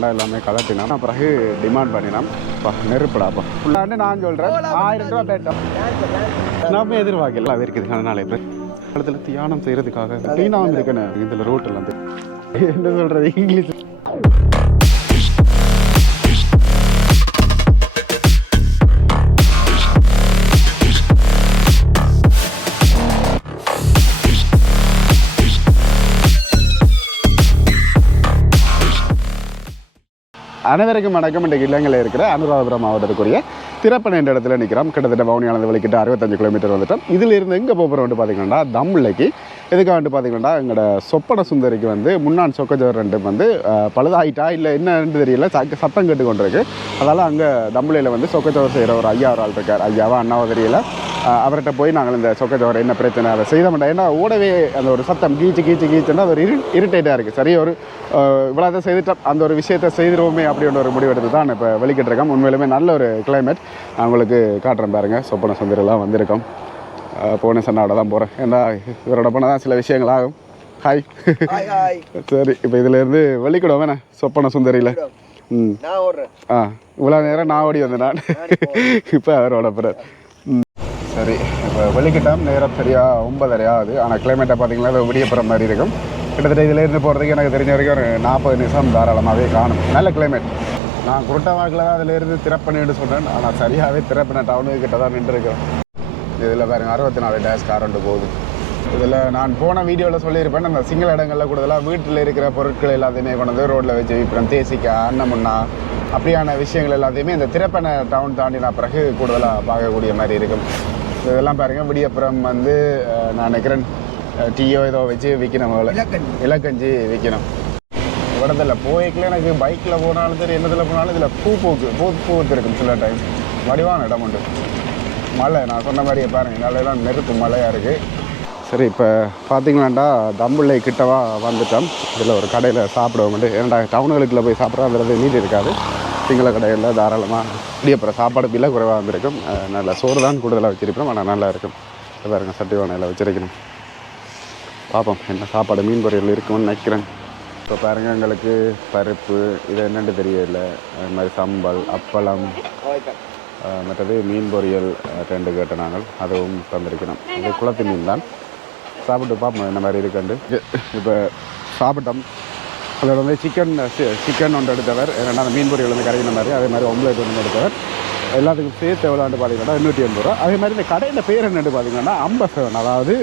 பார்த்தீங்கன்னா எல்லாமே கலட்டினோம் பிறகு டிமாண்ட் பண்ணினோம். நெருப்புடாப்பா ஃபுல்லாண்டு நான் சொல்கிறேன் ஆயிரம் ரூபா பேட்டோம் நம்ம எதிர்பார்க்கல. அது இருக்குது அதனால இப்போ இடத்துல தியானம் செய்கிறதுக்காக க்ளீனாகவும் இருக்கணும். இதில் ரோட்டில் வந்து. என்ன சொல்கிறது இங்கிலீஷ் அனைவருக்கும் வணக்கம். இன்றைக்கு இல்லங்களில் இருக்கிற அனுராதபுரம் மாவட்டத்துக்குரிய திறப்பன் என்ற இடத்துல நிற்கிறோம் கிட்டத்தட்ட பவுனியானது வலிக்கிட்ட அறுபத்தஞ்சு கிலோமீட்டர் வந்துட்டோம் இதில் இருந்து எங்கே போகிறோம் வந்து பார்த்தீங்கன்னா தம்லைக்கு எதுக்காக வந்து பார்த்தீங்கன்னா எங்களோட சொப்பன சுந்தரிக்கு வந்து முன்னாள் சொக்கஜோர் ரெண்டு வந்து பழுதாயிட்டா இல்லை என்னன்னு தெரியல சத்தம் கேட்டு கொண்டிருக்கு அதனால் அங்கே தம்புளையில் வந்து சொக்கஜோர் செய்கிற ஒரு ஐயா ஒரு ஆள் இருக்கார். ஐயாவா அண்ணாவோ தெரியல. அவர்கிட்ட போய் நாங்கள் இந்த சொக்கச்சோர் என்ன பிரச்சனை அதை செய்த மாட்டோம். ஏன்னா ஓடவே அந்த ஒரு சத்தம் கீச்சு கீச்சு கீச்சுன்னா அது ஒரு இரு இரிட்டேட்டாக இருக்குது சரி ஒரு இவ்வளோ செய்துட்டோம். அந்த ஒரு விஷயத்தை செய்திருவோமே அப்படின்ற ஒரு முடிவெடுத்து தான் இப்போ வெளிக்கிட்டு இருக்கோம் உண்மையிலுமே நல்ல ஒரு கிளைமேட் நான் உங்களுக்கு காட்டுறேன் பாருங்கள் சொப்பன சுந்தரெல்லாம் வந்திருக்கோம். போன சன்னாவோட தான் போகிறேன் ஏன்னா இவரோட போனால் தான் சில விஷயங்கள் ஆகும். ஹாய் சரி இப்போ இதுலேருந்து வெளிக்கிடுவோம். வேணே சொப்பன சுந்தரியில். ம். ஆ இவ்வளோ நேரம் நான் ஓடி வந்தேன் நான். இப்போ அவரோட பிறர். சரி இப்போ வெளிக்கிட்டோம். நேரம் சரியாக ஒன்பதரை ஆகுது. ஆனால் கிளைமேட்டை பார்த்தீங்கன்னா அது விடியப்புற மாதிரி இருக்கும். கிட்டத்தட்ட இதுலேருந்து போகிறதுக்கு எனக்கு தெரிஞ்ச வரைக்கும் ஒரு நாற்பது நிமிஷம் தாராளமாகவே காணும். நல்ல கிளைமேட் நான் குருட்டவாக்கில் தான் அதிலேருந்து திறப்பணின்னு சொன்னேன் ஆனால் சரியாகவே திறப்பின. டவுனுக்கு கிட்ட தான் நின்றுருக்கேன் இதில் பாருங்க அறுபத்தி நாலு டேஸ் காரண்ட் போகுது. இதில் நான் போன வீடியோவில் சொல்லியிருப்பேன். அந்த சிங்கள இடங்களில் கூடுதலாக வீட்டில் இருக்கிற பொருட்கள் எல்லாத்தையுமே கொண்டு வந்து ரோட்டில் வச்சு விற்கிறோம். தேசிக்காய் அன்னமுன்னா அப்படியான விஷயங்கள் எல்லாத்தையுமே இந்த திறப்பன டவுன் தாண்டின பிறகு கூடுதலாக பார்க்கக்கூடிய மாதிரி இருக்கும். இதெல்லாம் பாருங்கள் விடியப்புறம் வந்து நான் நினைக்கிறேன் டீயோ ஏதோ வச்சு விற்கணும். இலக்கஞ்சி விற்கணும். இடத்துல போய்க்கில் எனக்கு பைக்கில் போனாலும் சரி என்னதில் போனாலும் இதில் பூ பூக்கு பூ பூத்து இருக்கும் சில டைம் வடிவான இடம் உண்டு. மழை நான் சொன்ன மாதிரியே பாருங்க நல்லெல்லாம் நெருப்பு மழையாக இருக்குது சரி இப்போ பார்த்தீங்களாண்டா தம்புள்ளை கிட்டவா வந்துட்டோம். இதில் ஒரு கடையில் சாப்பிடுவோம் வந்து ஏன்டா டவுனுகளுக்குள்ள போய் சாப்பிட்றது நீட் இருக்காது. சிங்கள கடையில் தாராளமாக இடியப்புறம் சாப்பாடு விலை குறைவாக வந்திருக்கும். நல்ல சோறு தான் கூடுதலாக வச்சிருப்போம் ஆனால் நல்லா இருக்கும். இது பாருங்க சட்டி வானையில் வச்சிருக்கணும் பார்ப்போம் என்ன சாப்பாடு மீன் பொரியல் இருக்கும்னு நினைக்கிறேன். இப்போ பாருங்கள் எங்களுக்கு பருப்பு இது என்னென்னு தெரியல. அது மாதிரி சம்பல் அப்பளம் மற்றது மீன் பொரியல் ரெண்டு கேட்ட நாங்கள். அதுவும் தந்திருக்கணும் இது குளத்து மீன் தான். சாப்பிட்டு பார்ப்போம் என்ன மாதிரி இருக்குண்டு இப்போ சாப்பிட்டோம். அதோட வந்து சிக்கன் சிக்கன் ஒன்று எடுத்தவர். ஏன்னா அந்த மீன் பொரியல் வந்து கிடைக்கிற மாதிரி அதே மாதிரி ஒம்லேட் ஒன்று எடுத்தவர். எல்லாத்துக்கும் சேர்த்து எவ்வளோண்டு பார்த்தீங்கன்னா எண்ணூற்றி எண்பது ரூபா. அதே மாதிரி இந்த கடையில் பேர் என்னென்னு பார்த்தீங்கன்னா அம்பசவன் அதாவது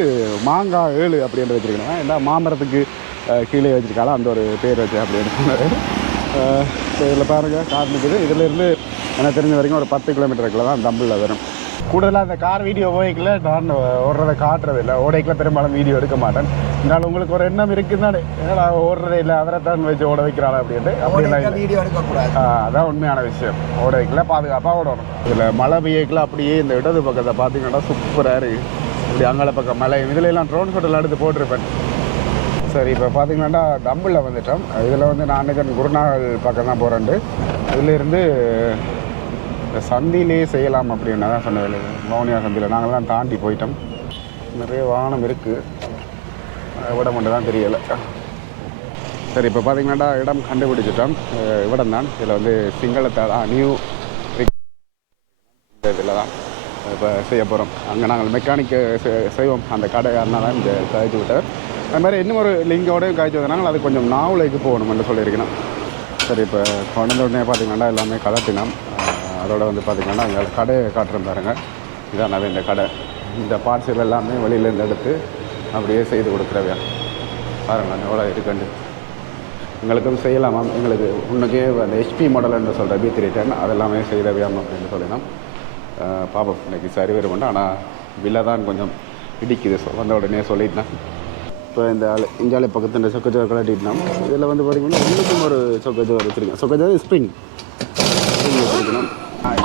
மாங்காய் ஏழு அப்படின்னு வச்சிருக்கணும். ஏன்னா மாமரத்துக்கு கீழே வச்சிருக்காலும் அந்த ஒரு பேர் வச்சு அப்படின்னு சொன்னார். இதில் பாருங்கள் கார் நிற்குது இதுலேருந்து எனக்கு தெரிஞ்ச வரைக்கும் ஒரு பத்து கிலோமீட்டருக்குள்ள தான் தம்பிளில் வரும். கூடுதலாக இந்த கார் வீடியோ ஓடைக்கில் நான் ஓடுறதை காட்டுறது இல்லை. ஓடைக்கில் பெரும்பாலும் வீடியோ எடுக்க மாட்டேன். இருந்தாலும் உங்களுக்கு ஒரு எண்ணம் இருக்குதானே ஏன்னா ஓடுறதே இல்லை. அவரை தான் வச்சு ஓட வைக்கிறாள்? அப்படின்ட்டு அப்படியெல்லாம் இல்லை. வீடியோ எடுக்கக்கூடாது அதான் உண்மையான விஷயம். ஓட வைக்கல பாதுகாப்பாக ஓடணும். இதில் மழை பெய்யக்கல அப்படியே இந்த இடது பக்கத்தை பார்த்தீங்கன்னா சூப்பராக இருக்குது இப்படி அங்கால பக்கம் மலை இதுல எல்லாம் ட்ரோன் ஷாட்டில் எடுத்து போட்டிருப்பேன். சரி இப்போ பார்த்தீங்கன்னா டம்பிளில் வந்துட்டோம். இதில் வந்து நான் அன்னைக்கு குருநாள் பக்கம் தான் போகிறேன்ட்டு இதிலிருந்து இந்த சந்திலே செய்யலாம் அப்படின்னு தான் சொன்னது மௌனியா சந்தியில். நாங்கள்லாம் தாண்டி போயிட்டோம். நிறைய வாகனம் இருக்குது விட மட்டும் தான் தெரியலை. சரி இப்போ பார்த்தீங்கன்னா இடம் கண்டுபிடிச்சிட்டோம். இடம் தான். இதில் வந்து சிங்களத்தால் நியூ இதில் தான் இப்போ செய்ய போகிறோம் அங்கே நாங்கள் மெக்கானிக்கு செய்வோம். அந்த கடை அதனால இந்த கழித்து விட்டார் அது மாதிரி இன்னும் ஒரு லிங்கோடையும் காய்ச்சி வந்தனால அது கொஞ்சம் நாவலைக்கு போகணும்னு சொல்லியிருக்கணும் சரி இப்போ கொண்ட உடனே பார்த்தீங்கன்னா எல்லாமே கலட்டினோம் அதோட வந்து பார்த்தீங்கன்னா இங்கே கடையை காட்டுறேன் பாருங்க. இதான் இந்த கடை. இந்த பார்சல் எல்லாமே வெளியிலேருந்து எடுத்து அப்படியே செய்து கொடுக்குறவையா பாருங்களேன் எவ்வளோ இருக்குண்டு எங்களுக்கும் செய்யலாமா எங்களுக்கு உன்னுக்கே அந்த ஹெச்பி மாடல் என்று சொல்கிற பி த்ரீ டென் அதெல்லாமே செய்தவையாம் அப்படின்னு சொல்லினோம். அஹ் இன்றைக்கி சரி வருமாண்டா ஆனால் விலை தான் கொஞ்சம் இடிக்குது. வந்த உடனே சொல்லிட்டேன். இப்போ இந்த ஆள் இஞ்சாலை பக்கத்து இந்த சொக்கச்சோர் கலட்டிட்டோம் இதில் வந்து பார்த்தீங்கன்னா இன்னும் ஒரு சொக்கச்சோர் வச்சுருக்கேன். சொக்கச்சோர் ஸ்ப்ரிங் ஸ்ப்ரிங் வச்சுருக்கணும்.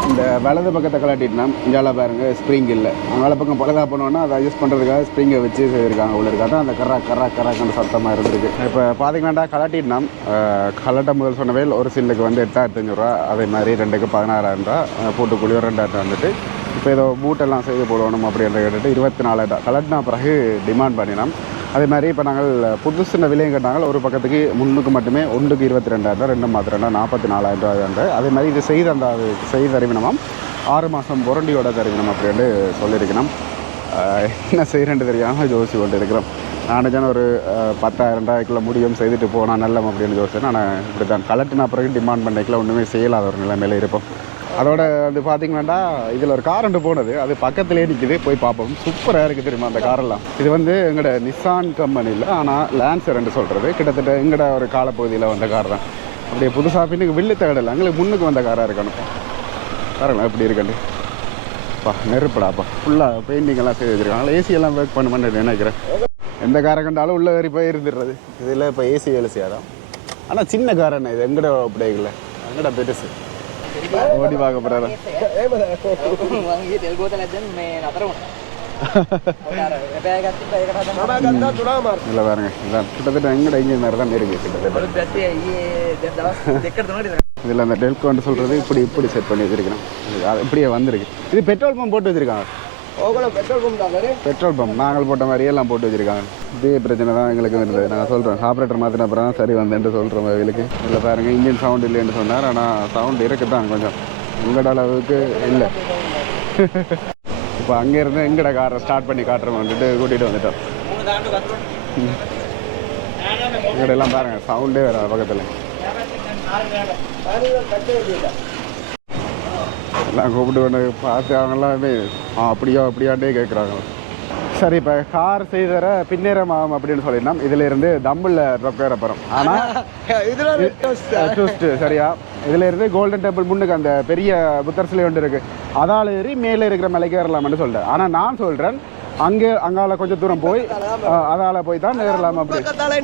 இந்த வலது பக்கத்தை கலாட்டிட்டோம் இந்தியாவில் பாருங்க ஸ்ப்ரிங் இல்லை. அங்கால பக்கம் பழகா பண்ணுவோன்னா அதை அட்ஜஸ்ட் பண்ணுறதுக்காக ஸ்ப்ரிங்கை வச்சு செய்திருக்காங்க உள்ள தான் அந்த கரா கரா கராக்கன்னு சத்தமாக இருந்திருக்கு. இப்போ பார்த்தீங்கன்னா கலாட்டிட்டோம் கலட்ட முதல் சொன்னவே ஒரு சில்லுக்கு வந்து எட்டாயிரத்தி அஞ்சூறுரூவா அதே மாதிரி ரெண்டுக்கு பதினாறாயிரம் ரூபா. பூட்டுக்குழி ஒரு ரெண்டாயிரத்து வந்துட்டு இப்போ ஏதோ பூட்டெல்லாம் செய்து போடணும் அப்படின்ற கேட்டுட்டு இருபத்தி நாலாயிரம் கலட்டினா பிறகு டிமாண்ட் பண்ணினோம். அதே மாதிரி இப்போ நாங்கள் புதுசுன விலையும் கேட்டாங்க ஒரு பக்கத்துக்கு முன்னுக்கு மட்டுமே ஒன்றுக்கு இருபத்தி ரெண்டாயிரம் ரெண்டு மாத்திரம் நாற்பத்தி நாலாயிரம் ரூபாய் அதே மாதிரி இது செய்த அந்த செய்த அறிவினமாம் ஆறு மாதம் புரண்டியோட தருவினம் அப்படின்னு சொல்லியிருக்கணும் என்ன செய்கிறேன்னு தெரியாமல் ஜோசி கொண்டு இருக்கிறோம் நானும் ஒரு பத்தாயிரம் ரூபாய்க்குள்ள முடியும் செய்துட்டு போனால் நல்லம் அப்படின்னு யோசிச்சேன் நான் இப்படி தான் கலெக்டின பிறகு டிமாண்ட் பண்ணிக்கல ஒன்றுமே செய்யலாத ஒரு நிலைமையில் இருப்போம். அதோட வந்து பார்த்தீங்கன்னா இதில் ஒரு கார் ஒன்று போனது. அது பக்கத்துலேயே நிற்கிது போய் பார்ப்போம். சூப்பராக இருக்குது தெரியுமா அந்த காரெல்லாம் இது வந்து எங்களோட நிசான் கம்பெனியில் ஆனால் லேன்சர்ன்னு சொல்கிறது கிட்டத்தட்ட எங்களோட ஒரு காலப்பகுதியில் வந்த கார் தான். அப்படியே புதுசாக பின்னுக்கு வில்லு தேடலை. எங்களுக்கு முன்னுக்கு வந்த காராக இருக்கணும். பாருங்களா எப்படி இருக்கண்டு பா நெருப்படாப்பா. ஃபுல்லாக பெயிண்டிங்கெல்லாம் செய்து வச்சிருக்காங்க. ஏசியெல்லாம் ஒர்க் பண்ணுமென்னு நினைக்கிறேன். எந்த காரை கண்டாலும் உள்ளே ஏறி போய் இருந்துடுறது. இதில் இப்போ ஏசி வேலை செய்யாதான் ஆனால் சின்ன கார் என்ன இது? எங்கட இல்லை எங்கட பெருசு? ஓடி பார்க்க போகிறாரா වගේ තෙල් ගෝතල ඇදන් මේ නතර වුණ රැපෑ ගත්ත ඒකට இல்லை பாருங்க இதான் கிட்டத்தட்ட எங்கட இன்ஜினியர் தான் இருக்கு கிட்டத்தட்ட ගත්තේ ඒ දවස් දෙකට තුනට இதில் அந்த டெல்கோன்னு சொல்கிறது இப்படி இப்படி செட் பண்ணி வச்சிருக்கணும் இது அது இப்படியே வந்திருக்கு இது பெட்ரோல் பம்ப் போட்டு வச்சிருக்காங்க பெட்ரோல் பம்ப் நாங்கள் போட்ட மாதிரியே எல்லாம் போட்டு வச்சிருக்காங்க. இதே பிரச்சனை தான் எங்களுக்கு இருந்தது. நாங்கள் சொல்கிறோம் ஆப்ரேட்டர் மாற்றின அப்புறம் தான் சரி வந்தேன்ட்டு சொல்கிறோம் எங்களுக்கு இல்லை பாருங்க இன்ஜின் சவுண்ட் இல்லைன்னு சொன்னார். ஆனால் சவுண்ட் இருக்குது தான் கொஞ்சம். உங்களோட அளவுக்கு இல்லை. இப்போ அங்கேருந்து எங்கட காரை ஸ்டார்ட் பண்ணி காட்டுறோம் வந்துட்டு கூட்டிகிட்டு வந்துட்டோம் எங்கடெல்லாம் பாருங்கள் சவுண்டே வேறு பக்கத்தில். எல்லாம் கூப்பிட்டு கொண்டு பார்த்து அவங்கெல்லாம் அப்படியோ அப்படியாண்டே கேட்குறாங்க சரி இப்போ கார் செய்தர ஆகும் அப்படின்னு சொல்லிடலாம். இதுல இருந்து தம்பில் ரொக்க போகிறோம் ஆனால் ட்விஸ்ட் சரியா? இதுல இருந்து கோல்டன் டெம்பிள் முன்னுக்கு அந்த பெரிய புத்தர் சிலை ஒன்று இருக்கு. அதால ஏறி மேலே இருக்கிற மலைக்கு ஏறலாம்னு சொல்லிட்டேன் ஆனால் நான் சொல்றேன் அங்கே அங்கால கொஞ்சம் தூரம் போய் அதால போய் தான் ஏறலாம் அப்படி. பக்கத்தால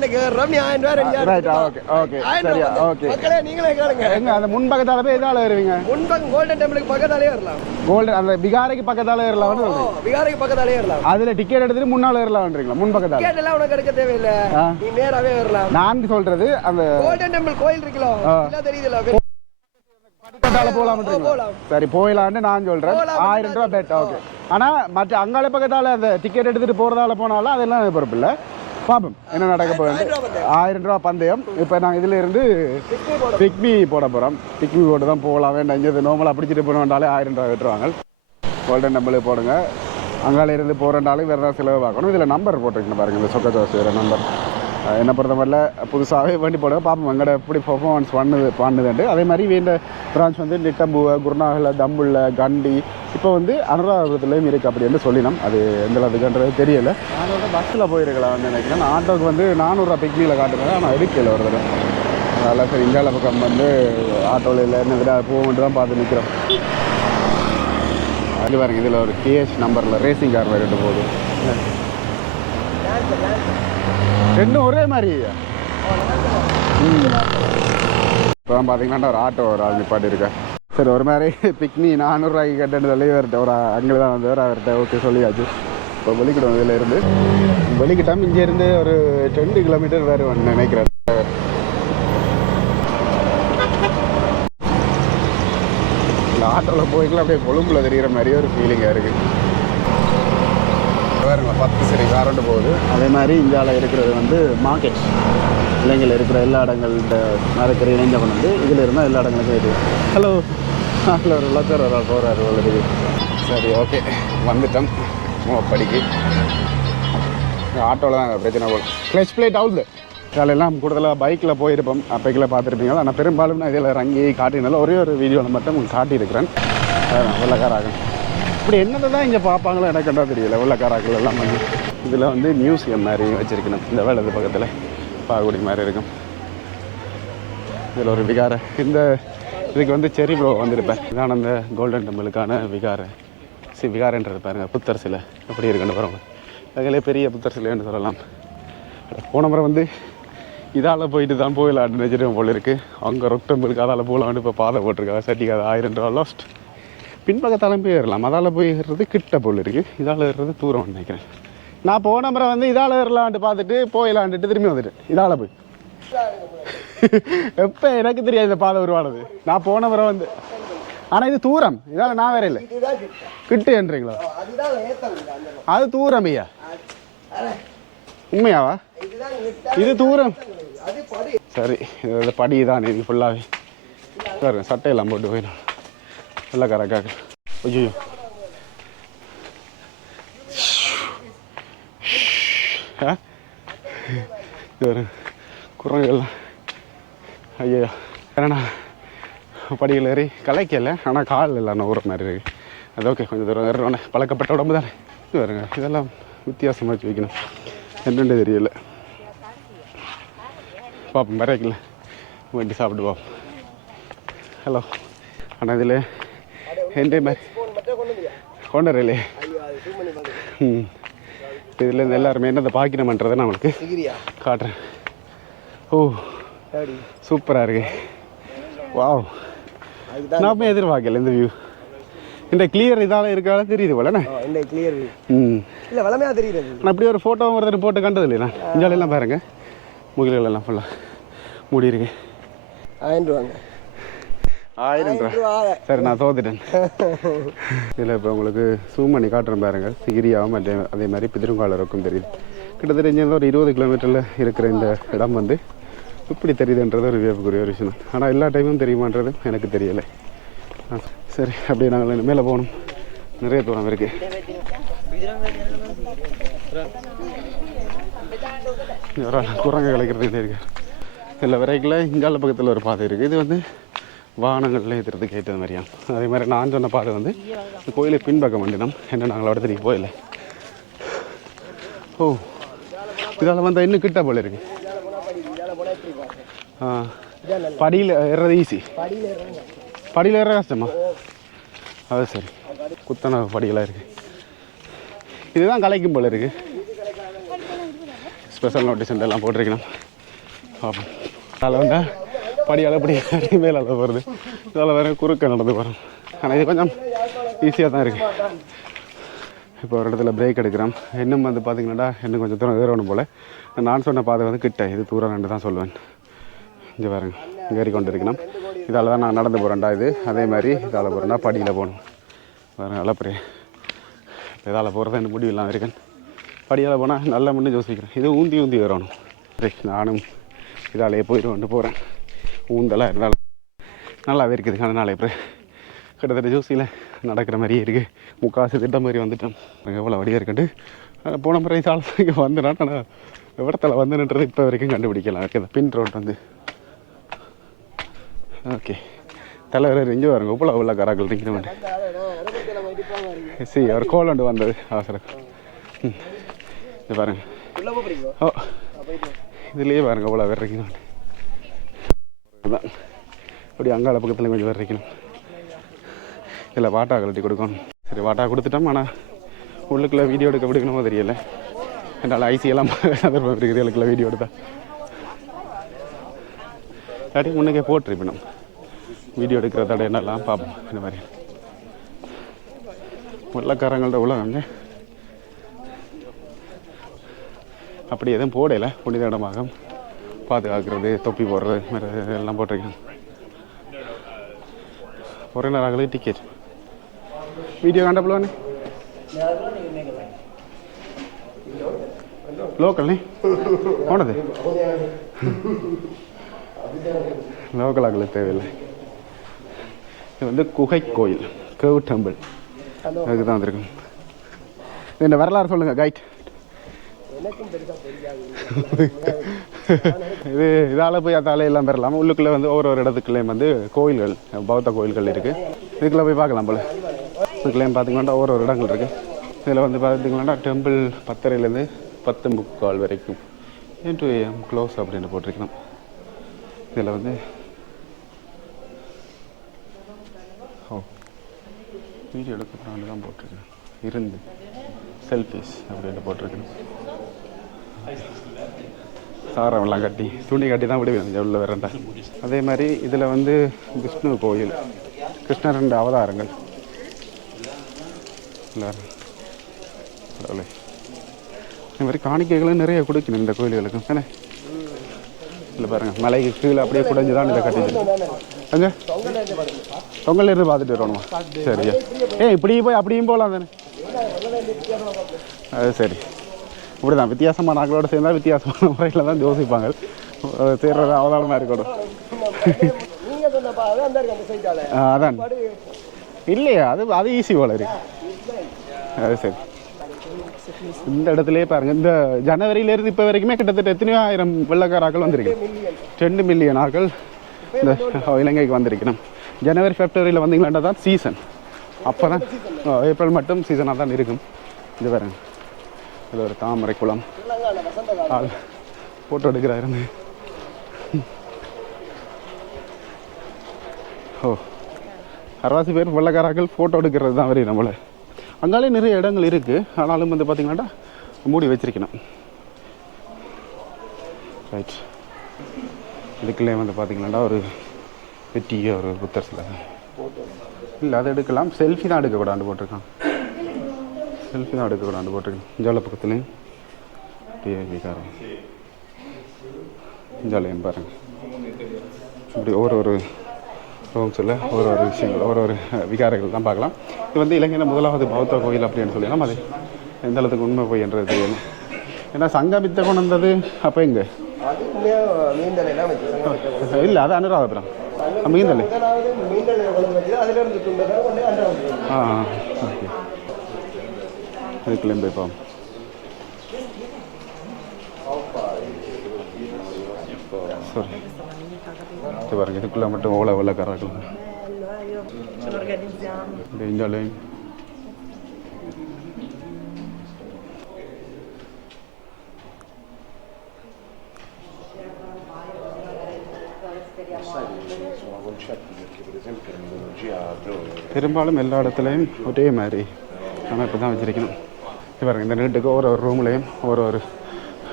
ரைட் ஓகே ஓகே சரியா ஓகே நீங்களே கேளுங்க. எங்க அந்த முன்பக்கத்தால போய் இதால ஏறுவீங்க? முன்பக்கம் கோல்டன் டெம்பிளுக்கு பக்கத்தாலே வரலாம் கோல்டன் அந்த விகாரைக்கு பக்கத்தால சொல்றீங்க? விகாரைக்கு பக்கத்தாலே வரலாம் அதுல டிக்கெட் எடுத்துட்டு முன்னால ஏறலாம்ன்றீங்களா? முன்பக்கத்தால? டிக்கெட் எல்லாம் உனக்கு எடுக்க தேவையில்லை. நீ நேராவே வரலாம் நான் சொல்றது அந்த கோல்டன் டெம்பிள் கோயில் இருக்குல்ல ஆ. போலாம்ன்றீங்களா போலாம். சரி போயிடலான்னு நான் சொல்றேன். ஆயிரம் ரூபாய் பெட் ஓகே ஆனா மற்ற அங்கால பக்கத்தால அந்த டிக்கெட் எடுத்துட்டு போறதால போனாலும் அதெல்லாம் பொறுப்பு இல்லை. பாப்போம் என்ன நடக்க போகுது ஆயிரம் ரூபாய் பந்தயம். இப்போ நாங்கள் இதுல இருந்து பிக்மி போட போறோம். பிக்மி போட்டு தான் போகலாம். வேண்டாம் இங்கே நோமலாக பிடிச்சிட்டு போனோம்னாலே ஆயிரம் ரூபாய் விட்டுருவாங்க கோல்டன் நம்பருக்கு போடுங்க. அங்கால இருந்து போகிறனாலும் வேறு ஏதாவது செலவு பார்க்கணும். இதில் நம்பர் போட்டிருக்கணும் பாருங்க இந்த சொக்க நம்பர் என்ன பொறுத்தவரையில் புதுசாகவே வண்டி போடுங்க பார்ப்போம் எங்கட எப்படி பர்ஃபார்மன்ஸ் பண்ணுது பண்ணுதுண்டு அதே மாதிரி வேண்ட பிரான்ச் வந்து நிட்டம்புவ குருநாகல தம்புள்ள கண்டி இப்போ வந்து அனுராதபுரத்துலேயும் இருக்குது அப்படின்னு சொல்லினோம். அது எந்த அளவுக்குன்றது தெரியல. நான் வந்து பஸ்ஸில் போயிருக்கலாம் வந்து நினைக்கிறேன். நான் ஆட்டோக்கு வந்து நானூறுரூவா பிக்னியில் காட்டுறேன். ஆனால் எடுக்கல ஒரு தடவை. அதனால் சரி இந்தியாவில் பக்கம் வந்து ஆட்டோவில் இல்லை என்ன விட போகணுன்ட்டு தான் பார்த்து நிற்கிறோம் அது பாருங்க இதில் ஒரு கேஎஸ் நம்பரில் ரேசிங் கார் வேறு போகுது ரெண்டும் ஒரே மாதிரி. இப்போ பார்த்தீங்கன்னா ஒரு ஆட்டோ ஒரு ஆள் நிப்பாட்டி இருக்கா சரி ஒரு மாதிரி பிக்னி நானூறுரூவாய்க்கு கட்டணு சொல்லி ஒரு அங்கே தான் வந்தவர் அவர்கிட்ட ஓகே சொல்லியாச்சு. இப்போ வெளிக்கிட்டோம் இதில் இருந்து. வெளிக்கிட்டாமல் இங்கே இருந்து ஒரு டுவெண்ட்டி கிலோமீட்டர் வேறு ஒன்று நினைக்கிறேன் இந்த ஆட்டோவில் போய்க்கலாம் அப்படியே கொழும்புல தெரிகிற மாதிரியே ஒரு ஃபீலிங்காக இருக்குது பாருங்க பத்து சரி காரண்டு போகுது. அதே மாதிரி இந்தியாவில் இருக்கிறது வந்து மார்க்கெட் இலங்கையில் இருக்கிற எல்லா இடங்கள்கிட்ட நடக்கிற இணைஞ்சவன் வந்து இதில் இருந்தால் எல்லா இடங்களுக்கும் இது. ஹலோ அதில் ஒரு லட்சம் ஒரு ஆள் போகிறாரு உள்ளதுக்கு சரி ஓகே வந்துட்டோம். படிக்கு. ஆட்டோவில் தான் பிரச்சனை போகும் கிளச் பிளேட் அவுது காலையெல்லாம் கூடுதலாக பைக்கில் போயிருப்போம். அப்பைக்கில் பார்த்துருப்பீங்க ஆனால் பெரும்பாலும் நான் இதில் இறங்கி காட்டினால ஒரே ஒரு வீடியோவில் மட்டும் உங்களுக்கு காட்டியிருக்கிறேன். வெள்ளக்காராக அப்படி என்னதை தான் இங்கே பார்ப்பாங்களோ எனக்கு என்ன தெரியல. வெள்ளக்காராக்கள் எல்லாம். வந்து இதில் வந்து மியூசியம் மாதிரி வச்சுருக்கணும். இந்த வேலது பக்கத்தில். பாகுடி மாதிரி இருக்கும். இதில் ஒரு விகார. இந்த இதுக்கு வந்து செரி ப்ரோ வந்திருப்பேன் இதான் அந்த கோல்டன் டெம்பிளுக்கான விகார. சி விகாரன்றது பாருங்க. புத்தர் சிலை. எப்படி இருக்குன்னு பாருங்க. அதிலே பெரிய புத்தர் சிலைன்னு சொல்லலாம். போன முறை வந்து இதால் போயிட்டு தான் போயிடலான்னு நினைச்சிட்டு போல இருக்குது அங்கே ரொக் டெம்பிளுக்கு அதால் போகலான்னு இப்போ பாதை போட்டிருக்காங்க. சட்டிக்கு அது ஆயிரம் ரூபா லாஸ்ட் பின்பக்கத்தாலும் போய் ஏறலாம் அதால் போய் ஏறுறது கிட்ட போல் இருக்குது இதால் ஏறுறது தூரம் நினைக்கிறேன். நான் போன முறை வந்து இதால் ஏறலான்ட்டு பார்த்துட்டு போயிடலான்ட்டு திரும்பி வந்துட்டேன். இதால் போய். எப்போ எனக்கு தெரியாது இந்த பாதை உருவானது. நான் போன முறை வந்து. ஆனால் இது தூரம். இதால் நான் வேற இல்லை. அதுதான் ஏத்தம் அது தூரம் ஐயா. உண்மையாவா? இது தூரம். சரி இது படி தான் இது ஃபுல்லாகவே சட்டையெல்லாம் போட்டு போயிடும் நல்லா கரெக்டாக ஐயோ ஆ இது ஒரு குரங்குகள்லாம் ஐயோ ஏன்னா படிகள் ஏறி கலைக்கல ஆனால் கால் இல்லை நோற மாதிரி இருக்கு அது ஓகே கொஞ்சம் தூரம் ஏறணும் பழக்கப்பட்ட உடம்பு தானே இது வருங்க இதெல்லாம் வித்தியாசமாக வச்சு வைக்கணும் என்னென்னு தெரியல பார்ப்போம் வரைக்கல வண்டி சாப்பிட்டு பார்ப்போம் ஹலோ ஆனால் இதில் எந்த மாதிரி கொண்டு வரலையே ம். இதில் இருந்து எல்லாருமே என்னதை பாக்கினமன்றதை நான் உங்களுக்கு காட்டுறேன். ஓ சூப்பராக இருக்கு. வாவ். நான் எதிர்பார்க்கல இந்த வியூ இந்த கிளியர் இதால் இருக்கால தெரியுது போலண்ணே இந்த கிளியர் ம். இல்ல வளமையா தெரியுது நான் இப்படி ஒரு ஃபோட்டோ ஒருத்தர் போட்டு கண்டது இல்லையா இஞ்சாலெல்லாம் பாருங்க. முகில்கள் எல்லாம் ஃபுல்லாக மூடி இருக்கு ஆயிரம் ரூபாங்க ஆயிரம் ரூபா. சரி நான் தோத்துட்டேன் இதில் இப்போ உங்களுக்கு சூம் பண்ணி காட்டுறேன் பாருங்க சிகிரியாவும் அதே அதே மாதிரி பிதிருங்காலருக்கும் தெரியுது. கிட்டத்தட்ட இங்கேருந்து ஒரு இருபது கிலோமீட்டரில் இருக்கிற இந்த இடம் வந்து இப்படி தெரியுதுன்றது ஒரு வியப்புக்குரிய ஒரு விஷயம் ஆனால் எல்லா டைமும் தெரியுமான்றது எனக்கு தெரியலை. ஆ, சரி அப்படியே நாங்கள் மேலே போகணும். நிறைய தூரம் இருக்குது குரங்கு கலைக்கிறதுக்கு இருக்கு இதில் வரைக்கில் இங்கால பக்கத்தில் ஒரு பாதை இருக்குது இது வந்து வாகனங்களில் ஏற்றுறதுக்கு ஏற்றது மாதிரியா? அதே மாதிரி நான் சொன்ன பாதை வந்து இந்த கோயிலை பின்பக்கம் வண்டினம். என்ன நாங்கள் அவட போயில ஓ இதால் வந்தால் இன்னும் கிட்ட போல இருக்கு. படியில் ஏறது ஈஸி படியில் ஏற கஷ்டமா? அது சரி. குத்தன படியெல்லாம் இருக்கு. இதுதான் கலைக்கும் போல இருக்கு. ஸ்பெஷல் நோட்டீஸ் எல்லாம் போட்டிருக்கணும். பார்ப்போம் அதில் வந்தால் படியால் படி ஏறி மேலே அளவு வருது. இதால் வேறு குறுக்க நடந்து வரும் ஆனால் இது கொஞ்சம் ஈஸியாக தான் இருக்குது இப்போ ஒரு இடத்துல பிரேக் எடுக்கிறோம் இன்னும் வந்து பார்த்திங்கன்னா இன்னும் கொஞ்சம் தூரம் ஏறணும் போல். நான் சொன்ன பாதை வந்து கிட்ட. இது தூரம் ரெண்டு தான் சொல்லுவேன். இங்கே பாருங்க. ஏறி கொண்டு இருக்கணும் இதால் தான் நான் நடந்து போகிறேன்டா இது. அதே மாதிரி இதால் போகிறேன்டா படியில் போகணும். பாருங்க அளப்பரிய இதால் போகிறது எனக்கு முடிவு இருக்கேன். படியால் போனால் நல்லா முன்னே யோசிக்கிறேன். இது ஊந்தி ஊந்தி வரணும் சரி நானும் இதாலேயே போயிடுவேன்ட்டு போகிறேன் ஊந்தலாக இருந்தாலும் நல்லாவே இருக்குது. அதனால இப்போ கிட்டத்தட்ட ஜூசியில் நடக்கிற மாதிரியே இருக்குது முக்காசு திட்டம் மாதிரி வந்துட்டேன் எவ்வளோ வடியாக இருக்குன்ட்டு. ஆனா போன முறை சாலத்துக்கு இங்கே வந்துடான் ஆனால் விவரத்தில் வந்துன்றது இப்போ வரைக்கும் கண்டுபிடிக்கலாம் இருக்குது பின் ரோட் வந்து. ஓகே. தலைவர் ரெஞ்சு வருங்க உப்புல உள்ள கராக்கள் இருக்கிற மாதிரி சரி அவர் கோல் ஒன்று வந்தது. அவசரம். இது பாருங்க. ஓ. இதுலேயே பாருங்க உப்புல வேறு இருக்கீங்க இதுதான் அப்படி அங்காள பக்கத்தில் கொஞ்சம் வேறு இல்லை வாட்டா கழட்டி கொடுக்கணும். சரி வாட்டா கொடுத்துட்டோம். ஆனால் உள்ளுக்குள்ளே வீடியோ எடுக்க பிடிக்கணுமோ தெரியல. என்னால் ஐசி எல்லாம் சந்தர்ப்பம் இருக்குது. இதுக்குள்ள வீடியோ எடுத்தா. இல்லாட்டி முன்னுக்கே போட்டிருப்போம் வீடியோ எடுக்கிற தடை என்னெல்லாம் பார்ப்போம். இந்த மாதிரி. வெள்ளக்காரங்கள்ட்ட உலகங்க அப்படி எதுவும் போடலை. புனித இடமாகும் பாதுகாக்கிறது தொப்பி போடுறது மாதிரி எல்லாம் போட்டிருக்கேன். ஃபொரினராகலே டிக்கெட் வீடியோ கண்டப்பலவானே லோக்கல்னே போனது? லோக்கல் ஆகல தேவையில்லை. இது வந்து குகை கோயில் கேவ் டெம்பிள். அதுக்கு தான் வந்திருக்கும் என்ன வரலாறு சொல்லுங்கள் கைட் இது இதால் போய் அதால எல்லாம் பெறலாம். உள்ளுக்குள்ளே வந்து ஒவ்வொரு ஒரு இடத்துக்குள்ளேயும் வந்து கோயில்கள் பௌத்த கோயில்கள் இருக்குது இதுக்குள்ளே போய் பார்க்கலாம் போல. இதுக்குள்ளேயும் பார்த்தீங்கன்னா ஒவ்வொரு ஒரு இடங்கள் இருக்குது இதில் வந்து பார்த்தீங்கன்னா டெம்பிள் பத்தரையிலேருந்து பத்து முக்கால் வரைக்கும். டூ ஏஎம் க்ளோஸ் அப்படின்னு போட்டிருக்கணும். இதில் வந்து ஓ வீடியோ எடுக்கிறதுனால தான் போட்டிருக்கேன். இருந்து செல்ஃபிஸ் அப்படின்னு போட்டிருக்கணும். சாரமெல்லாம் கட்டி துணி கட்டி தான் விடுவேன் இங்கே உள்ள வரண்டா. அதே மாதிரி இதில் வந்து விஷ்ணு கோயில் கிருஷ்ணரண்டு ரெண்டு அவதாரங்கள் இல்லை இந்த மாதிரி காணிக்கைகளும் நிறைய கொடுக்கணும் இந்த கோயில்களுக்கும் தானே இல்லை பாருங்க மலைக்கு கீழே அப்படியே குடைஞ்சு தான் இதை கட்டிட்டு அங்கே? தொங்கல் இருந்து பார்த்துட்டு வரணுமா? சரியா ஏ. இப்படியும் போய் அப்படியும் போகலாம் தானே. அது சரி. இப்படி தான் வித்தியாசமான ஆக்களோடு சேர்ந்தால் வித்தியாசமான முறையில் தான் யோசிப்பாங்க. சேர்றது அவதானமாக இருக்கணும். அதான். இல்லையா அது அது ஈஸி போல இருக்கு. அது சரி. இந்த இடத்துலயே பாருங்க இந்த ஜனவரியில இருந்து இப்போ வரைக்குமே கிட்டத்தட்ட எத்தனையோ ஆயிரம் வெள்ளக்கார ஆக்கள் வந்திருக்கு. ரெண்டு மில்லியன் ஆக்கள் இந்த இலங்கைக்கு வந்திருக்கணும். ஜனவரி பிப்ரவரியில் வந்தீங்கன்னா தான் சீசன் அப்போ தான் ஏப்ரல் மட்டும் சீசனாக தான் இருக்கும். இது பாருங்க. இது ஒரு தாமரை குளம். ஆள் ஃபோட்டோ எடுக்கிறாருங்க ஓ. அரைவாசி பேர் வெள்ளக்காராக்கள் ஃபோட்டோ எடுக்கிறது தான் வரையும் நம்மளை. அங்காலே நிறைய இடங்கள் இருக்குது ஆனாலும் வந்து பார்த்தீங்கன்னா மூடி வச்சிருக்கணும். ரைட் இதுக்குள்ளே வந்து பார்த்தீங்கன்னா ஒரு பெட்டிய ஒரு புத்தர் சிலை. இல்லை அதை எடுக்கலாம். செல்ஃபி தான் எடுக்கக்கூடாது போட்டிருக்கான். செல்ஃபி தான் எடுக்கக்கூடாது போட்டிருக்கேன் ஜால பக்கத்துலேயும். டிஐவிக்காரன் ஜாலியம் பாருங்க. இப்படி ஒரு ஒரு ரூம்ஸில் ஒரு ஒரு விஷயங்கள் ஒரு ஒரு விகாரங்கள் தான் பார்க்கலாம். இது வந்து இலங்கையில் முதலாவது பௌத்த கோயில் அப்படின்னு சொல்லலாம் அது எந்த அளவுக்கு உண்மை போய் என்றது ஏன்னா சங்கமித்த கொண்டு வந்தது அப்போ எங்கே? இல்லை அது அனுராதபுரம். மீந்தல். முதலாவது அண்டாவது ஆ ஓகே அதுக்குள்ளேயும் போய் பார்ப்போம் சாரி இது பாருங்க இதுக்குள்ளே மட்டும் ஓலை வெள்ளக்காரர்கள் இந்த இஞ்சாலையும் பெரும்பாலும் எல்லா இடத்துலையும் ஒரே மாதிரி. நம்ம இப்போ தான் வச்சிருக்கணும். பாருங்கள் பாருங்க இந்த நீட்டுக்கு ஒரு ஒரு ரூம்லேயும் ஒரு ஒரு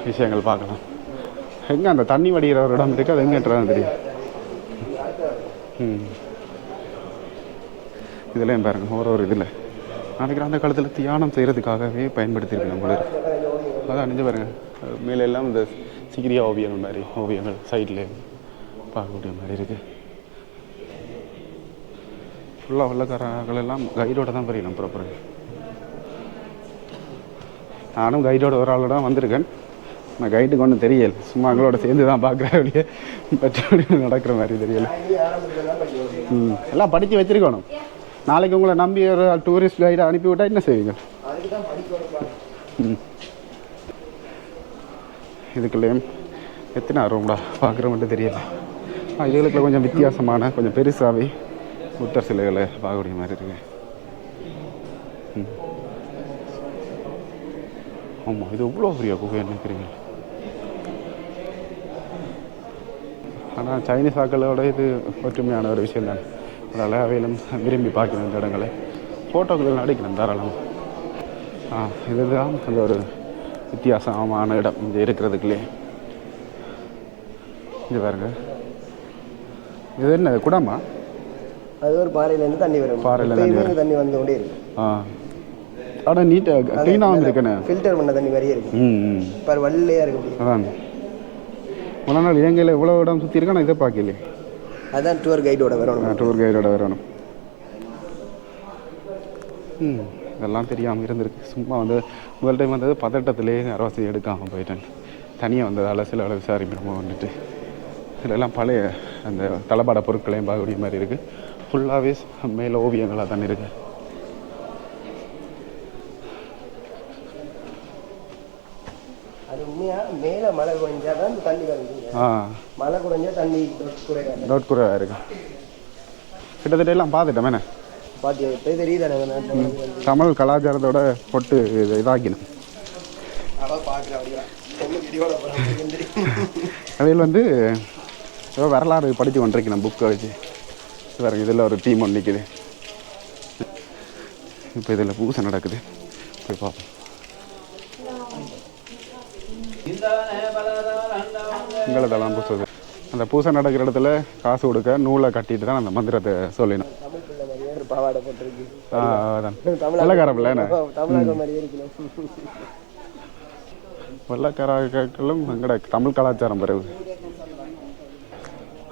விஷயங்கள் பார்க்கலாம். எங்கே அந்த தண்ணி வடிகிற ஒரு இடம் இருக்குது அது எங்கேன்றதான் தெரியும். ம். இதுலேயும் பாருங்க ஒரு ஒரு இதில். நினைக்கிறேன் அந்த காலத்தில் தியானம் செய்கிறதுக்காகவே பயன்படுத்தியிருக்கணும் போல இருக்கு அதான் அணிஞ்சு பாருங்க. மேலே எல்லாம் இந்த சிகிரியா ஓவியங்கள் மாதிரி ஓவியங்கள் சைடில் பார்க்கக்கூடிய மாதிரி இருக்குது ஃபுல்லாக வெள்ளக்காரர்கள் எல்லாம் கைடோட தான் பறியலாம் ப்ராப்பராக நானும் கைடோட ஒரு ஆளோட தான் வந்திருக்கேன். நான் கைடுக்கு ஒன்றும் தெரியல. சும்மா எங்களோட சேர்ந்து தான் பார்க்குறேன் அப்படியே நடக்கிற மாதிரி தெரியல. ம் எல்லாம் படித்து வச்சுருக்கணும். நாளைக்கு உங்களை நம்பி ஒரு டூரிஸ்ட் கைடை அனுப்பிவிட்டால் என்ன செய்வீங்க? ம். இதுக்குள்ளேயும் எத்தனை ரூம்டா பார்க்குற மட்டும் தெரியல. இதுகளுக்கு இதுகளுக்குள்ள கொஞ்சம் வித்தியாசமான கொஞ்சம் பெருசாகவே புத்தர் சிலைகளை பார்க்கக்கூடிய மாதிரி இருக்கு. ம். ஆமாம் இது எவ்வளோ பெரிய குகை நினைக்கிறீங்க ஆனால் சைனீஸ் ஆக்களோட இது ஒற்றுமையான ஒரு விஷயம் தான் அதனால் அவையிலும் விரும்பி பார்க்கணும் இந்த இடங்களை ஃபோட்டோக்கள் அடிக்கணும் தாராளம் ஆ இதுதான் அந்த ஒரு வித்தியாசமான இடம் இங்கே இருக்கிறதுக்குள்ளே இது பாருங்க இது என்ன குடமா அது ஒரு பாறையில இருந்து தண்ணி வரும் பாறையில தண்ணி வந்து கொண்டே இருக்கும் ஆ ஆனால் நீட்டாக க்ளீனாகவும் இருக்கேனே. ஃபில்டர் பண்ண தண்ணி மாதிரியே இருக்கும் ம் வள்ளையா இருக்கு. அதான். இவ்வளோ நாள் இலங்கையில் இவ்வளோ இடம் சுற்றி இருக்கேன் நான் இதை பார்க்கலையே. அதான் டூர் கைடோட வரணும். டூர் கைடோட வரணும். ம் இதெல்லாம் தெரியாமல் இருந்திருக்கு. சும்மா வந்து முதல் டைம் வந்தது பதட்டத்திலே அரவாசி எடுக்காமல் போயிட்டேன். தனியாக வந்ததால் சில அளவு விசாரிக்கணுமோ வந்துட்டு. இதெல்லாம் பழைய அந்த தளபாட பொருட்களையும் பார்க்கக்கூடிய மாதிரி இருக்குது ஃபுல்லாகவே மேலே ஓவியங்களாக தான் இருக்குது அது உண்மையா தண்ணி ஆ. மழை குறைஞ்சா தண்ணி குறையாது. டவுட் குறைவாக இருக்கு. கிட்டத்தட்ட எல்லாம் பார்த்துட்டேன் என்ன? பாத்தியா இப்போ தெரியுதா நாங்கள் நாட்டில் வந்து தமிழ் கலாச்சாரத்தோட பொட்டு இது போகிறேன் அவையில் வந்து. ஏதோ வரலாறு படித்து கொண்டிருக்கேன் புக்கை வச்சு. பாருங்க இதில் ஒரு டீம் ஒன்று நிற்குது இப்போ இதில் பூசை நடக்குது. போய் பார்ப்போம். உங்களதெல்லாம் பூசுது அந்த பூசை நடக்கிற இடத்துல காசு கொடுக்க நூலை கட்டிட்டு தான் அந்த மந்திரத்தை சொல்லணும் தமிழ் பிள்ளை மாதிரியே ஒரு பாவாடை போட்டிருக்கு ஆ அதான். தமிழ் வெள்ளக்கார பிள்ளை என்ன தமிழாக மாதிரியே இருக்கணும் வெள்ளக்காரர்களும் எங்கட தமிழ் கலாச்சாரம் பிறகு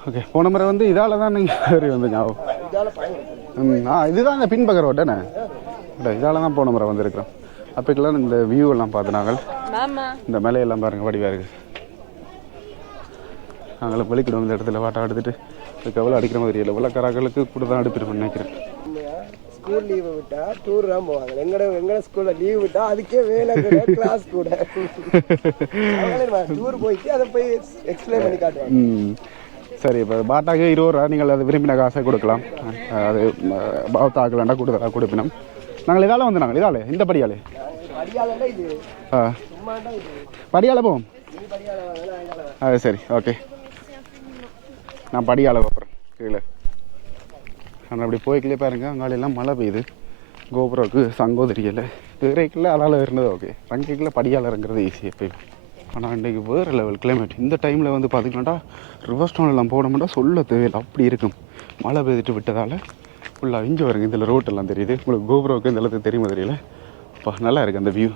ஓகே போன முறை வந்து இதால தான் நீங்கள் வந்து ஞாபகம் ஆ இதுதான் அந்த பின்பக்க ரோட்டானே இல்லை இதால தான் போன முறை வந்திருக்கிறோம். அப்போக்கெல்லாம் இந்த வியூ எல்லாம் பார்த்து நாங்கள். மாமா. இந்த மலையெல்லாம் பாருங்கள் வடிவாக இருக்குது நாங்களும் வெளிக்கிடுவோம் இந்த இடத்துல வாட்டா எடுத்துட்டு எவ்வளோ அடிக்கிற மாதிரி இல்லை. விளக்கராக்களுக்கு கூட தான் அடிப்பிருப்பேன் நினைக்கிறேன். ஸ்கூல் லீவு விட்டா டூர் தான் போவாங்க. எங்கட எங்கட ஸ்கூல்ல லீவ் விட்டா அதுக்கே வேலை கூட. கிளாஸ் கூட டூர் போயிட்டு அதை போய் எக்ஸ்பிளைன் பண்ணி காட்டுவாங்க. சரி இப்போ பாட்டாக்கு இருபது ரூபா நீங்கள் அதை விரும்பின காசை கொடுக்கலாம். அது பாவத்தாக்கலாண்டா கொடுத்தா கொடுப்பினோம். நாங்கள் இதால் வந்து நாங்கள் இதாலே இந்த படியாலே. படியால போவோம். அது சரி ஓகே. நான் படியால பார்க்குறேன் கீழே. ஆனால் அப்படி போய்க்கிலே பாருங்க அங்காலையெல்லாம் மழை பெய்யுது. கோபுரவுக்கு சங்கோ தெரியல திரைக்குள்ள அதால் இருந்தது ஓகே ரங்கைக்குள்ள படியால் இறங்குறது ஈஸி எப்பயும். ஆனால் இன்றைக்கு வேறு லெவல் கிளைமேட் இந்த டைமில் வந்து பார்த்திங்கன்னா ரிவர்ஸ் எல்லாம் போனோம்னா சொல்ல தேவையில்லை. அப்படி இருக்கும். மழை பெய்துட்டு விட்டதால் ஃபுல்லாக இங்கே வருங்க. இதில் ரோட்டெல்லாம் தெரியுது. உங்களுக்கு கோபுரவுக்கு இந்த அளவுக்கு தெரியுமா தெரியல. அப்பா நல்லா இருக்குது அந்த வியூ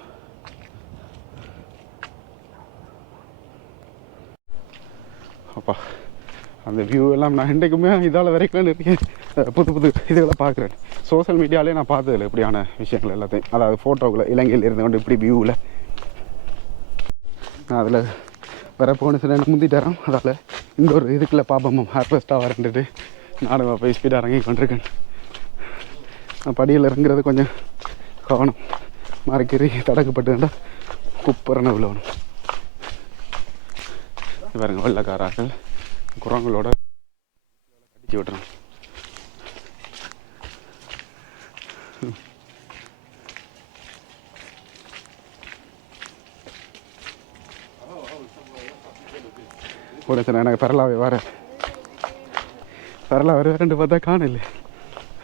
அப்பா. அந்த வியூ எல்லாம் நான் இன்றைக்குமே இதால் வரைக்கும் நிறைய புது புது இதுகளை பார்க்குறேன். சோஷியல் மீடியாலே நான் பார்த்ததில்ல இப்படியான விஷயங்கள் எல்லாத்தையும். அதாவது ஃபோட்டோவில் இலங்கையில் இருந்து கொண்டு இப்படி வியூவில் நான் அதில் வர போன சில முந்திட்டு தரோம் அதால் இந்த ஒரு இதுக்குள்ளே பார்ப்போம் ஹார்பெஸ்ட்டாக வரண்டுட்டு நானும் போய் ஸ்பீடாக இறங்கி கொண்டிருக்கேன். நான் படியில் இறங்குறது கொஞ்சம் கவனம் மறைக்கிறி தடக்கப்பட்டுண்டா குப்பரனை விழுவணும். இது பாருங்க வெள்ளக்காராக்கள் குரங்களோட அடிச்சு விட்டுறோம் ஒரு சார் எனக்கு பரலாவே வர. பரலா வர ரெண்டு பார்த்தா காணல.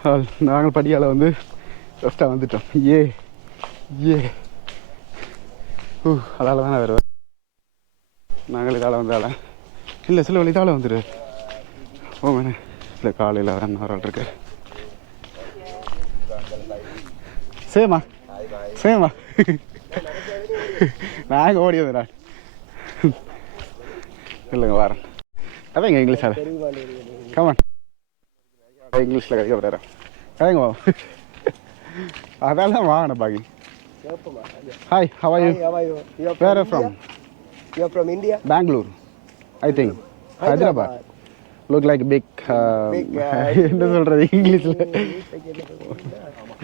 ஆள் நாங்கள் படியால் வந்து ஃபஸ்ட்டாக வந்துட்டோம். ஏ ஏ. ஊ அதால் தானே வருவேன் நாங்கள் இதால் வந்தால. இல்லை சில வழி இதால் வந்துடு ஓமேனே இல்லை காலையில் தான் ஆள் இருக்கு சேமா. சேமா. நாங்கள் ஓடி வந்து நான். இல்லைங்க வரேன். அதான் இங்கே இங்கிலீஷ் அது கமான் இங்கிலீஷில் கதைக்க போகிறேன் கதைங்க வா. அதெல்லாம் வாங்கின பாக்கி. Hi how are you Hi, how are you? You're where from? You're from India? Bangalore I think Hyderabad look like big Big, uh, என்ன சொல்கிறது இங்கிலீஷில்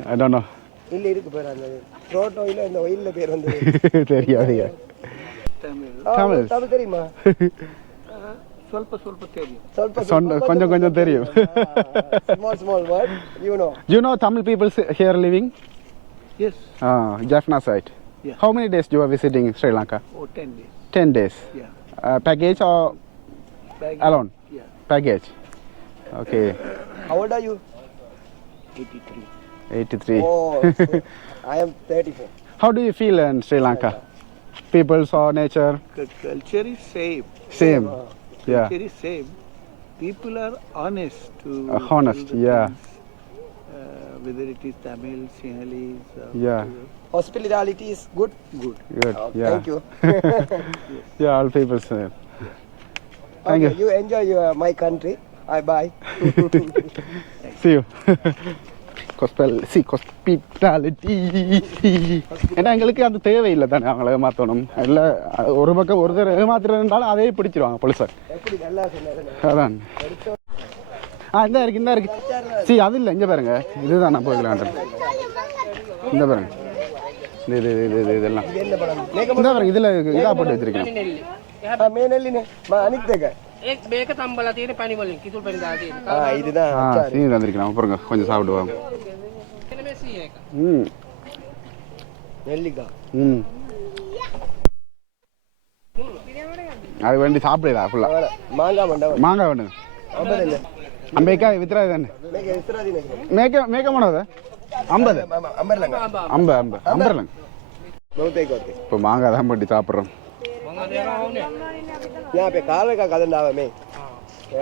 ஐ டோன்ட் நோ இல்ல இருக்கு பேர் அந்த த்ரோட் ஆயில இந்த ஒயில்ல பேர் வந்து தெரியாதுங்க ஆ, தமிழ். தமிழ் தெரியுமா ಸ್ವಲ್ಪ ಸ್ವಲ್ಪ தெரியும் ಸ್ವಲ್ಪ சொன்ன கொஞ்சம் கொஞ்சம் தெரியும் small small word you know you know Tamil people here living yes uh, Jaffna site Yeah. how many days you are visiting Sri Lanka oh ten days 10 days yeah uh, package or alone? Yeah package. Okay. How old are you? 83 83 oh so i am 34 how do you feel in Sri Lanka? People or nature? The culture is same. same. Yeah. Culture is same. People are honest to Uh, honest, yeah. things, uh, whether it is Tamil, Sinhalese. Uh, Yeah. whatever. hospitality is good Good. good Oh, yeah thank you yeah all people same Thank okay, you enjoy your my country bye bye See you. Hospital, see, hospitality. ஏன்னா எங்களுக்கு அந்த தேவையில்லை தானே அவங்கள ஏமாற்றணும் இல்லை ஒரு பக்கம் ஒரு தடவை ஏமாத்துறதுனாலும் அதே பிடிச்சிருவாங்க போலீஸார் அதான் ஆ இந்த இருக்கு இந்த இருக்கு. சி அது இல்லை இங்கே பாருங்க. இதுதான் நான் போய்க்கலான் இந்த பாருங்க. இது இது இது இது இதெல்லாம். இந்த பாருங்க இதில் இதாக போட்டு வச்சிருக்கேன் கொஞ்சம் சாப்பிட்டு வாங்க. நெல்லிக்காய் ம். அது வேண்டி சாப்பிடுதா ஃபுல்லாக மாங்காய் வேண்டாம் అంబేకా విత్రాదండి మేక మేక మనదా అంబది అంబ అంబ అంబర్లంగ్ இப்போ மாங்காய் தான் பண்ணி சாப்பிட்றோம்.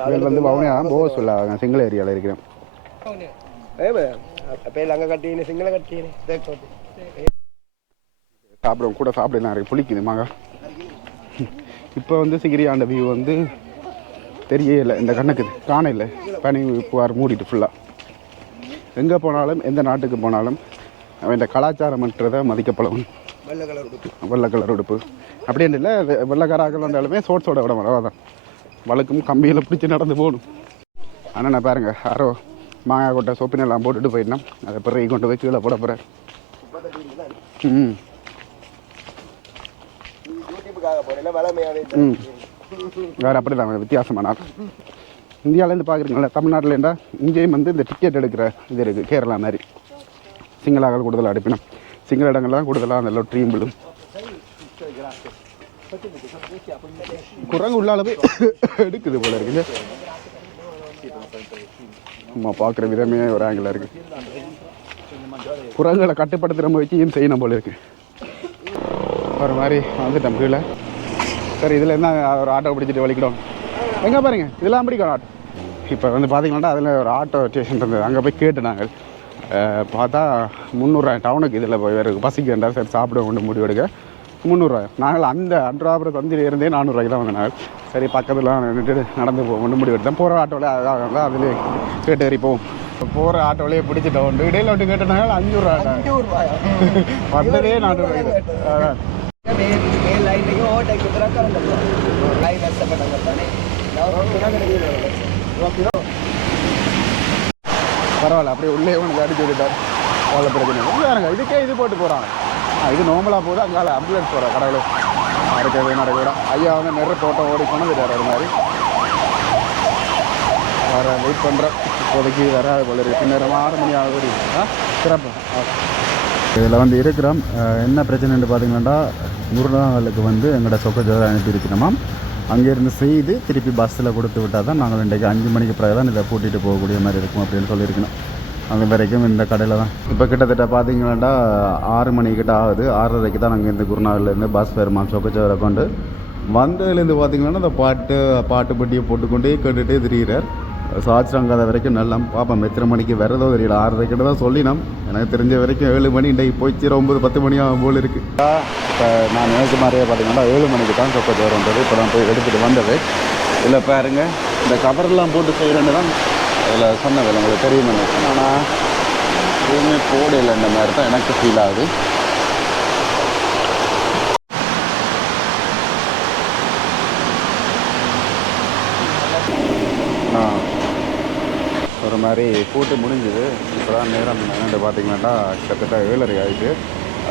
இதில் வந்து பவுனியா தான் போக சிங்கள ஏரியாவில் இருக்கிறேன். சாப்பிடுவோம் கூட சாப்பிட நிறைய புளிக்குது மாங்காய். இப்போ வந்து சிகிரியாண்ட வியூ வந்து தெரியவே இல்லை. இந்த கண்ணுக்கு காண இல்லை. பனி புகார் மூடிட்டு ஃபுல்லாக எங்கே போனாலும் எந்த நாட்டுக்கு போனாலும் அவன் கலாச்சாரம்ன்றதை மதிக்கப்படணும் வெள்ளை கலர் உடுப்பு வெள்ளை கலர் உடுப்பு. அப்படின்னு இல்லை வெள்ளைக்காராக்கள் வந்தாலுமே சோட்ஸோட விட மாட்டோம் வழக்கும் கம்பியில் பிடிச்சி நடந்து போகணும். ஆனால் நான் பாருங்க. யாரோ மாங்காய் கொட்டை சொப்பின் எல்லாம் போட்டுட்டு போயிட்டோம் அதை பிறகு கொண்டு போய் கீழே போட போகிறேன் ம். ம். வேறு அப்படி தான் வித்தியாசமான ஆள் இந்தியாவிலேருந்து பார்க்குறீங்களா தமிழ்நாட்டிலேருந்தா இங்கேயும் வந்து இந்த டிக்கெட் எடுக்கிற இது இருக்குது கேரளா மாதிரி. சிங்களாக கூடுதலாக அடிப்பினோம் சிங்கள இடங்கள்லாம் கூடுதலாக அந்த லொட்ரியும் விழும் குரங்கு உள்ளால எடுக்குது போல இருக்குது அம்மா பார்க்குற விதமே ஒரு ஆங்கிளாக இருக்குது குரங்குகளை கட்டுப்படுத்துகிற முயற்சியும் செய்யணும் போல இருக்குது ஒரு மாதிரி வந்துட்டோம் கீழே. சரி இதில் என்ன ஒரு ஆட்டோ பிடிச்சிட்டு வலிக்கிடும் எங்கே பாருங்க இதெல்லாம் பிடிக்கும் ஆட்டோ. இப்போ வந்து பார்த்தீங்கன்னா அதில் ஒரு ஆட்டோ ஸ்டேஷன் இருந்தது. அங்கே போய் கேட்டு நாங்கள். பார்த்தா முந்நூறுரூவா டவுனுக்கு இதில் போய் வேறு பசிக்கு வேண்டாம் சரி சாப்பிட கொண்டு முடிவு எடுக்க முந்நூறுரூவா நாங்கள் அந்த அன்றாபுர சந்தியில் இருந்தே நானூறுரூவாய்க்கு தான் வந்தோம் நாங்கள் சரி பக்கத்தில் நின்றுட்டு நடந்து போகணும் முடிவு எடுத்தோம். போகிற ஆட்டோவில் அதான் அதிலே கேட்டு ஏறி போவோம். போகிற ஆட்டோவிலே பிடிச்சிட்டோம். இடையில விட்டு கேட்டனால அஞ்சு ரூபா ஓட்டைக்கு திறக்கிறோம் லைன் கஷ்டப்பட்டாங்க பரவாயில்ல அப்படியே உள்ளே ஒன்று அடிச்சு விட்டுட்டார். அவ்வளோ பிரச்சனை இல்லை. வேறுங்க இதுக்கே இது போட்டு போகிறாங்க இது நார்மலாக போகுது. அங்கால ஆம்புலன்ஸ் போகிற கடவுள். நடக்கவே நடக்கூட ஐயா வந்து நிறைய தோட்டம் ஓடி கொண்டுட்டார் ஒரு மாதிரி. வர வெயிட் பண்ணுறேன் இப்போதைக்கு வராது போல இருக்கு. பின்னர் ஆறு மணி ஆகுது. ஆ சிறப்பு. இதில் வந்து இருக்கிறோம். என்ன பிரச்சனைன்னு பார்த்தீங்கன்னா முருகாங்களுக்கு வந்து எங்களோட சொக்கஜோரை அனுப்பியிருக்கணுமா அங்கேருந்து செய்து திருப்பி பஸ்ஸில் கொடுத்து விட்டால் தான் நாங்கள் இன்றைக்கு அஞ்சு மணிக்கு பிறகு தான் இதை கூட்டிகிட்டு போகக்கூடிய மாதிரி இருக்கும் அப்படின்னு சொல்லியிருக்கணும். அது வரைக்கும் இந்த கடையில் தான் இப்போ கிட்டத்தட்ட பார்த்தீங்கன்னா ஆறு மணிக்கிட்ட ஆகுது. ஆறரைக்கு தான் நாங்கள் இந்த குருநாகலேருந்து பஸ் வருமாம் சொக்கச்சோரை கொண்டு வந்ததுலேருந்து பார்த்தீங்கன்னா இந்த பாட்டு பாட்டு பட்டியை போட்டுக்கொண்டே கேட்டுகிட்டே திரிகிறார் சாச்சிரங்காத வரைக்கும் நல்லா பார்ப்பேன் எத்தனை மணிக்கு வரதோ தெரியல ஆறரை கிட்ட தான் சொல்லினோம். எனக்கு தெரிஞ்ச வரைக்கும் ஏழு மணி இன்றைக்கு போயிச்சு ஒம்பது பத்து மணி ஆகும் போல் இருக்கு. இப்போ நான் நினைச்ச மாதிரியே பார்த்தீங்கன்னா ஏழு மணிக்கு தான் சொக்க வந்தது இப்போ நான் போய் எடுத்துகிட்டு வந்தது. இல்லை பாருங்க இந்த கவர்லாம் போட்டு செய்கிறேன்னு தான் அதில் சொன்னதில்லை உங்களுக்கு தெரியும் ஆனால் எதுவுமே போடலை இந்த மாதிரி தான் எனக்கு ஃபீல் ஆகுது. மாதிரி கூட்டு முடிஞ்சுது. இப்போ தான் நேரம் என்னென்னு பார்த்தீங்கன்னாட்டா கிட்டத்தட்ட ஏழரை ஆகிட்டு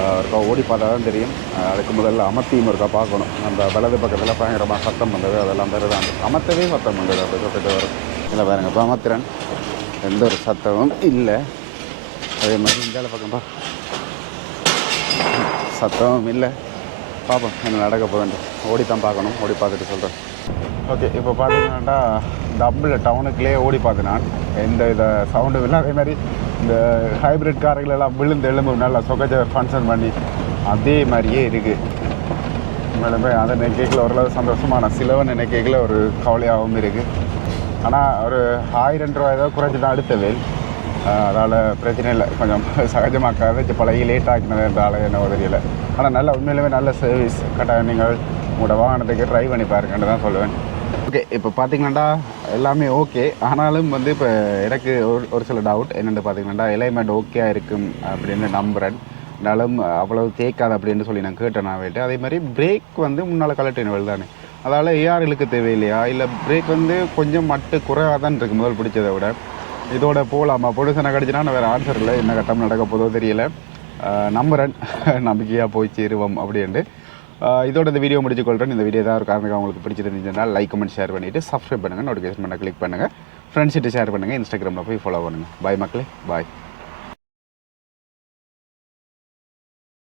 ஒருக்கா ஓடி பார்த்தா தான் தெரியும். அதுக்கு முதல்ல அமர்த்தியும் இருக்கா பார்க்கணும். அந்த வலது பக்கத்தில் பயங்கரமாக சத்தம் வந்தது. அதெல்லாம் வருதான் அமர்த்தவே சத்தம் வந்தது. அப்படி சொல்லிட்டு வரும். இல்லை பாருங்க இப்போ அமர்த்திறன் எந்த ஒரு சத்தமும் இல்லை. அதே மாதிரி இந்த பக்கம்பா சத்தமும் இல்லை. பார்ப்போம் என்ன நடக்க போகுதுன்ட்டு. ஓடி தான் பார்க்கணும். ஓடி பார்த்துட்டு சொல்கிறேன் ஓகே இப்போ பார்த்தீங்கன்னா டபுள் டவுனுக்குள்ளேயே ஓடி பார்த்தேன் நான் எந்த வித சவுண்டும் இல்லை. அதே மாதிரி இந்த ஹைப்ரிட் காரைகளெல்லாம் எல்லாம் விழுந்து எலும்பு நல்லா சொகஜ ஃபங்க்ஷன் பண்ணி அதே மாதிரியே இருக்குது மேலும் அந்த அதை நினைக்கல ஓரளவு சந்தோஷமான சிலவன் நினைக்கல ஒரு கவலையாகவும் இருக்குது ஆனால் ஒரு ஆயிரம் ரூபாய் ஏதோ குறைஞ்சி தான் அடுத்த வேல். அதனால் பிரச்சனை இல்லை. கொஞ்சம் சகஜமாக வச்சு பழகி லேட் ஆக்கினதுன்றால என்ன உதவியில் ஆனால் நல்ல உண்மையிலுமே நல்ல சர்வீஸ் கட்டாயம் நீங்கள் உங்களோட வாகனத்துக்கு ட்ரை பண்ணி பாருங்கன்னு தான் சொல்லுவேன். ஓகே இப்போ பார்த்தீங்கன்னாடா எல்லாமே ஓகே. ஆனாலும் வந்து இப்போ எனக்கு ஒரு ஒரு சில டவுட் என்னென்னு பார்த்தீங்கன்னா எலைமெண்ட் ஓகேயா இருக்கும் அப்படின்னு நம்புகிறேன் இருந்தாலும் அவ்வளவு தேக்காது அப்படின்னு சொல்லி நான் கேட்டேன் நான் போயிட்டு அதே மாதிரி பிரேக் வந்து முன்னால் கலட்டினவள் தானே. அதால் ஏஆர் இழுக்கு தேவையில்லையா? இல்லை பிரேக் வந்து கொஞ்சம் மட்டு குறைவாக தான் இருக்குது முதல் பிடிச்சதை விட. இதோட போகலாமா பொடிசனை கடிச்சுனா வேறு ஆன்சர் இல்லை. என்ன கட்டம் நடக்க போதோ தெரியல. ஆஹ் நம்புறேன். நம்பிக்கையாக போய் சேருவோம் அப்படின்ட்டு இதோட இந்த வீடியோ முடிச்சு கொள்கிறேன் இந்த வீடியோ ஏதாவது ஒரு காரணத்துக்கு உங்களுக்கு பிடிச்சிருந்துச்சுன்னா லைக் கமெண்ட் ஷேர் பண்ணிவிட்டு சப்ஸ்கிரைப் பண்ணுங்கள் நோட்டிஃபிகேஷன் பண்ண கிளிக் பண்ணுங்கள் ஃப்ரெண்ட்ஸ்கிட்ட ஷேர் பண்ணுங்கள் இன்ஸ்டாகிராமில் போய் ஃபாலோ பண்ணுங்கள் பாய் மக்களே. பாய்